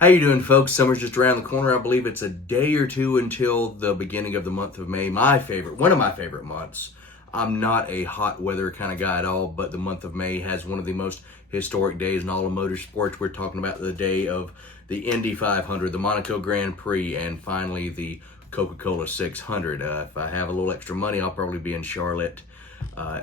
How you doing, folks? Summer's just around the corner. I believe it's a day or two until the beginning of the month of May. One of my favorite months. I'm not a hot weather kind of guy at all, but the month of May has one of the most historic days in all of motorsports. We're talking about the day of the Indy 500, the Monaco Grand Prix, and finally the Coca-Cola 600. If I have a little extra money, I'll probably be in Charlotte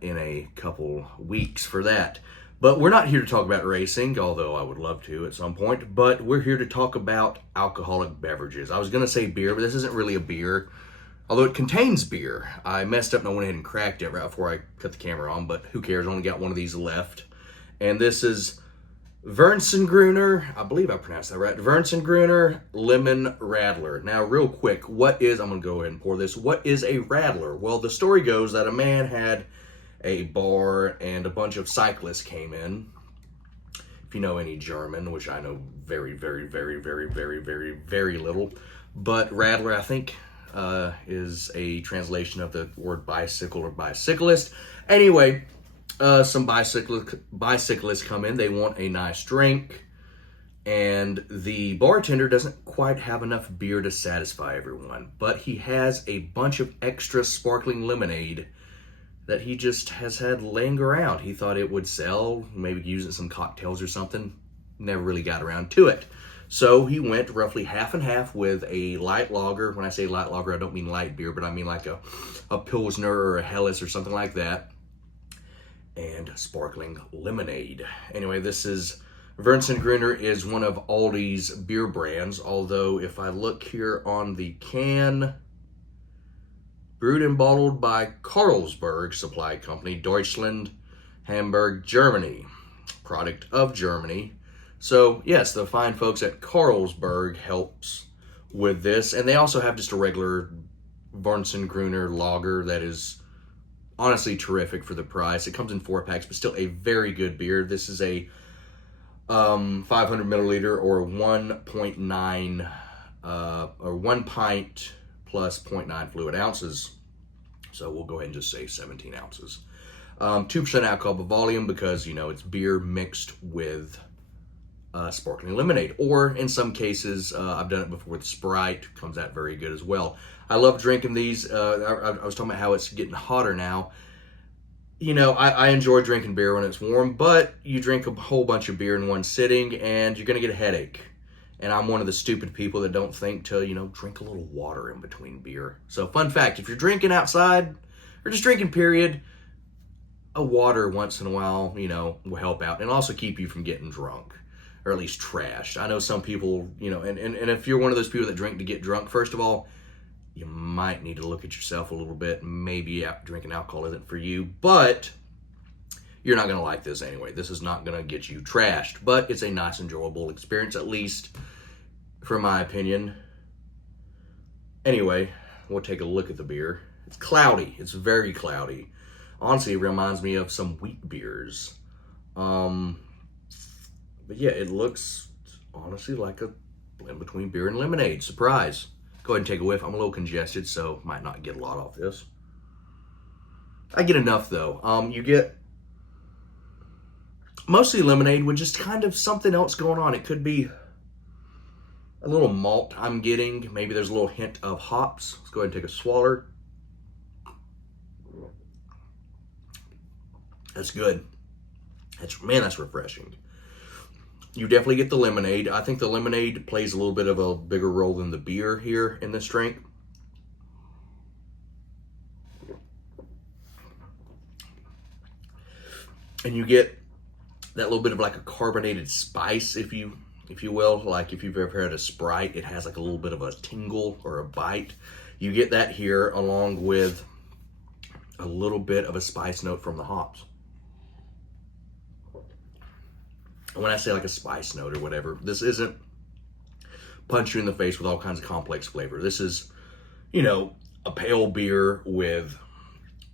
in a couple weeks for that. But we're not here to talk about racing, although I would love to at some point. But we're here to talk about alcoholic beverages. I was going to say beer, but this isn't really a beer, although it contains beer. I messed up and I went ahead and cracked it right before I cut the camera on, but who cares? I only got one of these left. And this is Wernesgrüner, I believe I pronounced that right, Wernesgrüner Lemon Radler. Now, real quick, I'm going to go ahead and pour this. What is a Radler? Well, the story goes that a man had a bar and a bunch of cyclists came in. If you know any German, which I know very, very, very, very, very, very, very little, but Radler, I think, is a translation of the word bicycle or bicyclist. Anyway, some bicyclists come in. They want a nice drink, and the bartender doesn't quite have enough beer to satisfy everyone, but he has a bunch of extra sparkling lemonade that he just has had laying around. He thought it would sell, maybe use it in some cocktails or something. Never really got around to it. So he went roughly half and half with a light lager. When I say light lager, I don't mean light beer, but I mean like a Pilsner or a Helles or something like that. And sparkling lemonade. Anyway, this is Wernesgrüner is one of Aldi's beer brands, although if I look here on the can, brewed and bottled by Carlsberg Supply Company, Deutschland, Hamburg, Germany. Product of Germany. So, yes, the fine folks at Carlsberg helps with this. And they also have just a regular Wernesgrüner lager that is honestly terrific for the price. It comes in 4-packs, but still a very good beer. This is a 500 milliliter or 1.9 or 1 pint plus 0.9 fluid ounces. So we'll go ahead and just say 17 ounces. 2% alcohol by volume because, you know, it's beer mixed with sparkling lemonade. Or in some cases, I've done it before with Sprite. Comes out very good as well. I love drinking these. I was talking about how it's getting hotter now. You know, I enjoy drinking beer when it's warm, but you drink a whole bunch of beer in one sitting and you're going to get a headache. And I'm one of the stupid people that don't think to, you know, drink a little water in between beer. So fun fact, if you're drinking outside or just drinking period, a water once in a while, you know, will help out and also keep you from getting drunk or at least trashed. I know some people, you know, and if you're one of those people that drink to get drunk, first of all, you might need to look at yourself a little bit. Maybe drinking alcohol isn't for you, but you're not going to like this anyway. This is not going to get you trashed, but it's a nice, enjoyable experience, at least for my opinion. Anyway, we'll take a look at the beer. It's cloudy. It's very cloudy. Honestly, it reminds me of some wheat beers. But yeah, it looks honestly like a blend between beer and lemonade. Surprise. Go ahead and take a whiff. I'm a little congested, so might not get a lot off this. I get enough, though. You get mostly lemonade with just kind of something else going on. It could be a little malt I'm getting. Maybe there's a little hint of hops. Let's go ahead and take a swallow. That's good. That's refreshing. You definitely get the lemonade. I think the lemonade plays a little bit of a bigger role than the beer here in this drink. And you get that little bit of like a carbonated spice, if you will. Like if you've ever had a Sprite, it has like a little bit of a tingle or a bite. You get that here along with a little bit of a spice note from the hops. When I say like a spice note or whatever, this isn't punch you in the face with all kinds of complex flavor. This is, you know, a pale beer with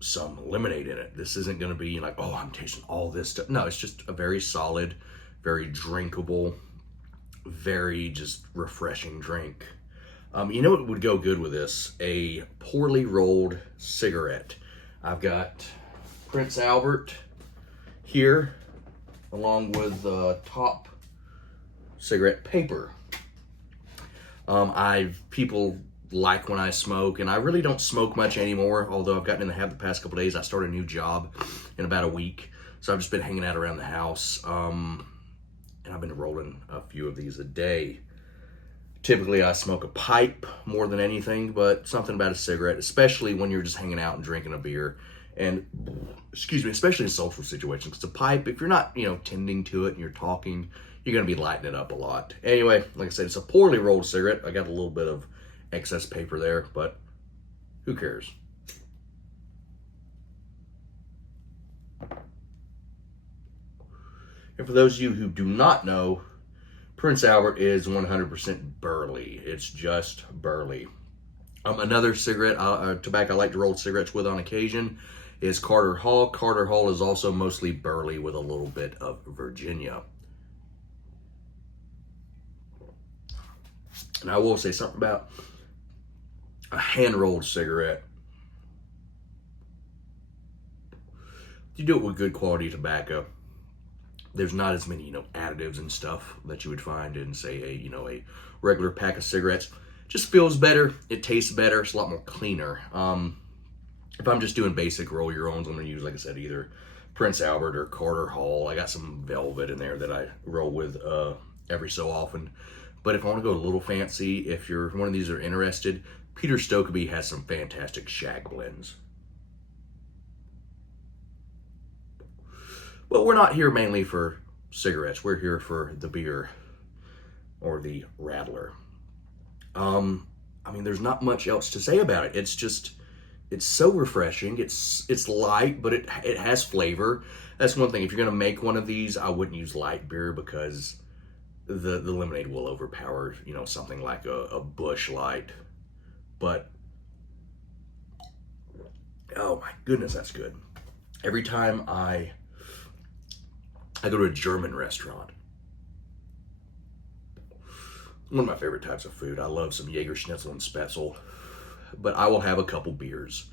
some lemonade in it. This isn't going to be like, oh, I'm tasting all this stuff. No, it's just a very solid, very drinkable, very just refreshing drink. You know what would go good with this? A poorly rolled cigarette. I've got Prince Albert here, along with the top cigarette paper. People like when I smoke, and I really don't smoke much anymore, although I've gotten in the habit the past couple days. I started a new job in about a week, so I've just been hanging out around the house, and I've been rolling a few of these a day. Typically, I smoke a pipe more than anything, but something about a cigarette, especially when you're just hanging out and drinking a beer, and, excuse me, especially in social situations, because a pipe, if you're not, tending to it and you're talking, you're going to be lighting it up a lot. Anyway, like I said, it's a poorly rolled cigarette. I got a little bit of excess paper there, but who cares? And for those of you who do not know, Prince Albert is 100% burley. It's just burley. Another cigarette, tobacco I like to roll cigarettes with on occasion is Carter Hall. Carter Hall is also mostly burley with a little bit of Virginia. And I will say something about a hand-rolled cigarette. You do it with good quality tobacco. There's not as many, additives and stuff that you would find in, say, a regular pack of cigarettes. Just feels better. It tastes better. It's a lot more cleaner. If I'm just doing basic roll your owns, I'm going to use, like I said, either Prince Albert or Carter Hall. I got some Velvet in there that I roll with every so often. But if I want to go a little fancy, if you're one of these that are interested, Peter Stokeby has some fantastic shag blends. But we're not here mainly for cigarettes. We're here for the beer or the Radler. There's not much else to say about it. It's so refreshing. It's light, but it has flavor. That's one thing. If you're going to make one of these, I wouldn't use light beer because the lemonade will overpower, something like a Busch Light. But, oh my goodness, that's good. Every time I go to a German restaurant, one of my favorite types of food. I love some Jaeger Schnitzel and Spätzle, but I will have a couple beers.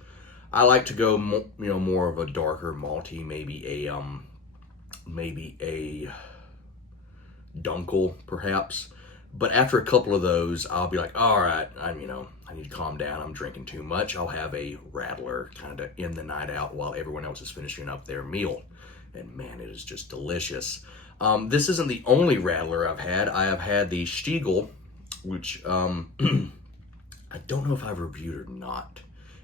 I like to go, more of a darker malty, maybe a Dunkel, perhaps. But after a couple of those, I'll be like, all right, I need to calm down. I'm drinking too much. I'll have a Radler kind of end the night out while everyone else is finishing up their meal. And man, it is just delicious. This isn't the only Radler I've had. I have had the Stiegel, which I don't know if I've reviewed or not.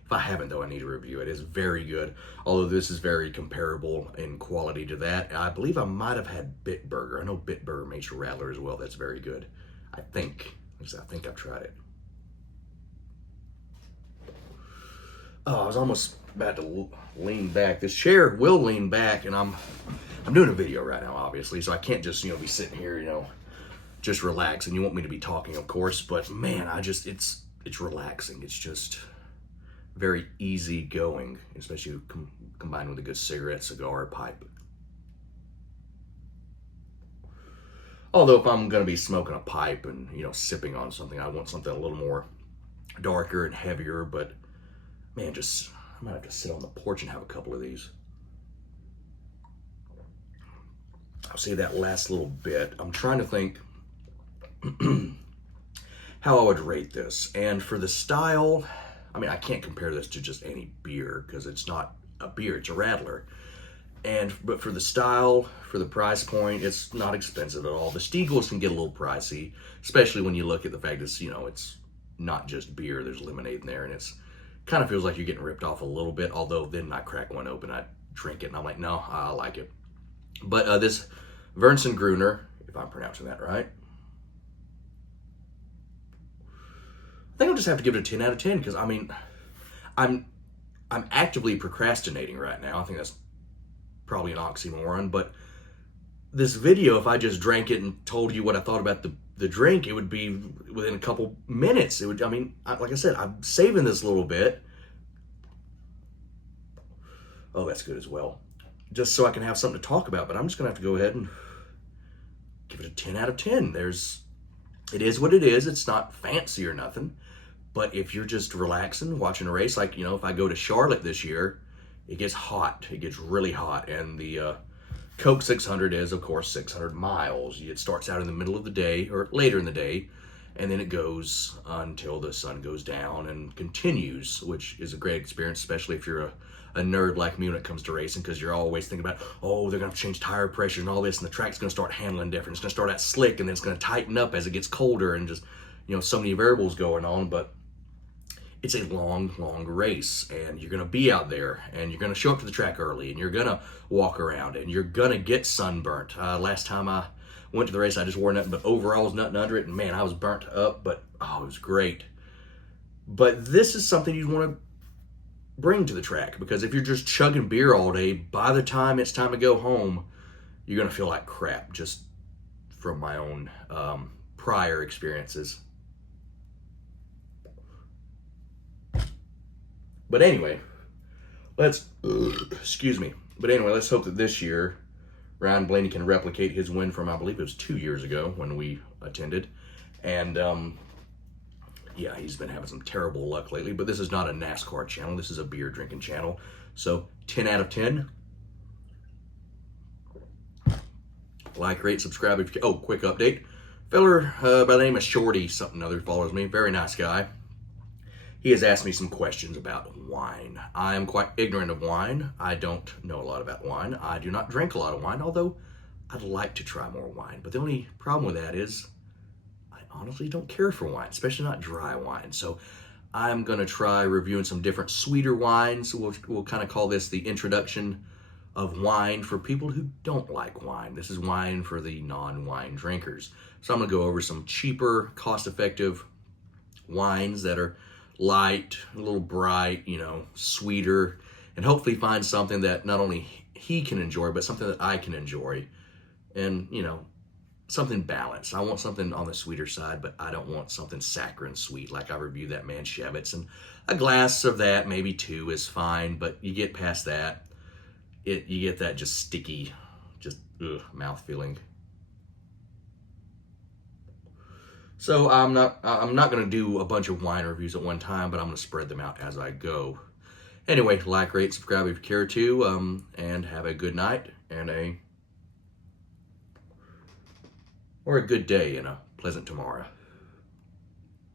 If I haven't, though, I need to review it. It's very good, although this is very comparable in quality to that. I believe I might have had Bitburger. I know Bitburger makes a Radler as well. That's very good. I think I've tried it. Oh, I was almost about to lean back. This chair will lean back, and I'm doing a video right now, obviously, so I can't just, be sitting here, just relaxing. You want me to be talking, of course, but man, it's relaxing. It's just very easy going, especially combined with a good cigarette, cigar, pipe. Although if I'm going to be smoking a pipe and, sipping on something, I want something a little more darker and heavier, but man, I might have to sit on the porch and have a couple of these. I'll say that last little bit. I'm trying to think how I would rate this. And for the style, I can't compare this to just any beer because it's not a beer, it's a Radler. But for the style, for the price point, it's not expensive at all. The Stiegels can get a little pricey, especially when you look at the fact that it's not just beer. There's lemonade in there, and it's kind of feels like you're getting ripped off a little bit. Although then I crack one open, I drink it, and I'm like, no, I like it. But this Wernesgrüner, if I'm pronouncing that right, I think I'll just have to give it a 10 out of 10 because I'm actively procrastinating right now. I think that's probably an oxymoron, but this video, if I just drank it and told you what I thought about the drink, it would be within a couple minutes. It would, like I said, I'm saving this a little bit. Oh, that's good as well. Just so I can have something to talk about, but I'm just gonna have to go ahead and give it a 10 out of 10. It is what it is. It's not fancy or nothing, but if you're just relaxing, watching a race, like, if I go to Charlotte this year, it gets hot. It gets really hot, and the Coke 600 is, of course, 600 miles. It starts out in the middle of the day, or later in the day, and then it goes until the sun goes down and continues, which is a great experience, especially if you're a nerd like me when it comes to racing, because you're always thinking about, oh, they're going to change tire pressure and all this, and the track's going to start handling different. It's going to start out slick, and then it's going to tighten up as it gets colder, and just, so many variables going on. But it's a long, long race, and you're going to be out there, and you're going to show up to the track early, and you're going to walk around, and you're going to get sunburnt. Last time I went to the race, I just wore nothing but overalls, nothing under it, and man, I was burnt up, but it was great. But this is something you want to bring to the track, because if you're just chugging beer all day, by the time it's time to go home, you're going to feel like crap, just from my own prior experiences. But anyway, let's hope that this year Ryan Blaney can replicate his win from, I believe it was 2 years ago when we attended. And yeah, he's been having some terrible luck lately, but this is not a NASCAR channel. This is a beer drinking channel. So 10 out of 10. Like, rate, subscribe. Quick update. Feller by the name of Shorty something other follows me. Very nice guy. He has asked me some questions about wine. I am quite ignorant of wine. I don't know a lot about wine. I do not drink a lot of wine, although I'd like to try more wine. But the only problem with that is I honestly don't care for wine, especially not dry wine. So I'm going to try reviewing some different sweeter wines. We'll kind of call this the introduction of wine for people who don't like wine. This is wine for the non-wine drinkers. So I'm going to go over some cheaper, cost-effective wines that are light, a little bright, sweeter, and hopefully find something that not only he can enjoy, but something that I can enjoy. And, something balanced. I want something on the sweeter side, but I don't want something saccharine sweet like I reviewed that Manchevitz. And a glass of that, maybe 2, is fine, but you get past that, you get that just sticky, mouth feeling. So I'm not going to do a bunch of wine reviews at one time, but I'm going to spread them out as I go. Anyway, like, rate, subscribe if you care to, and have a good night and a good day and a pleasant tomorrow.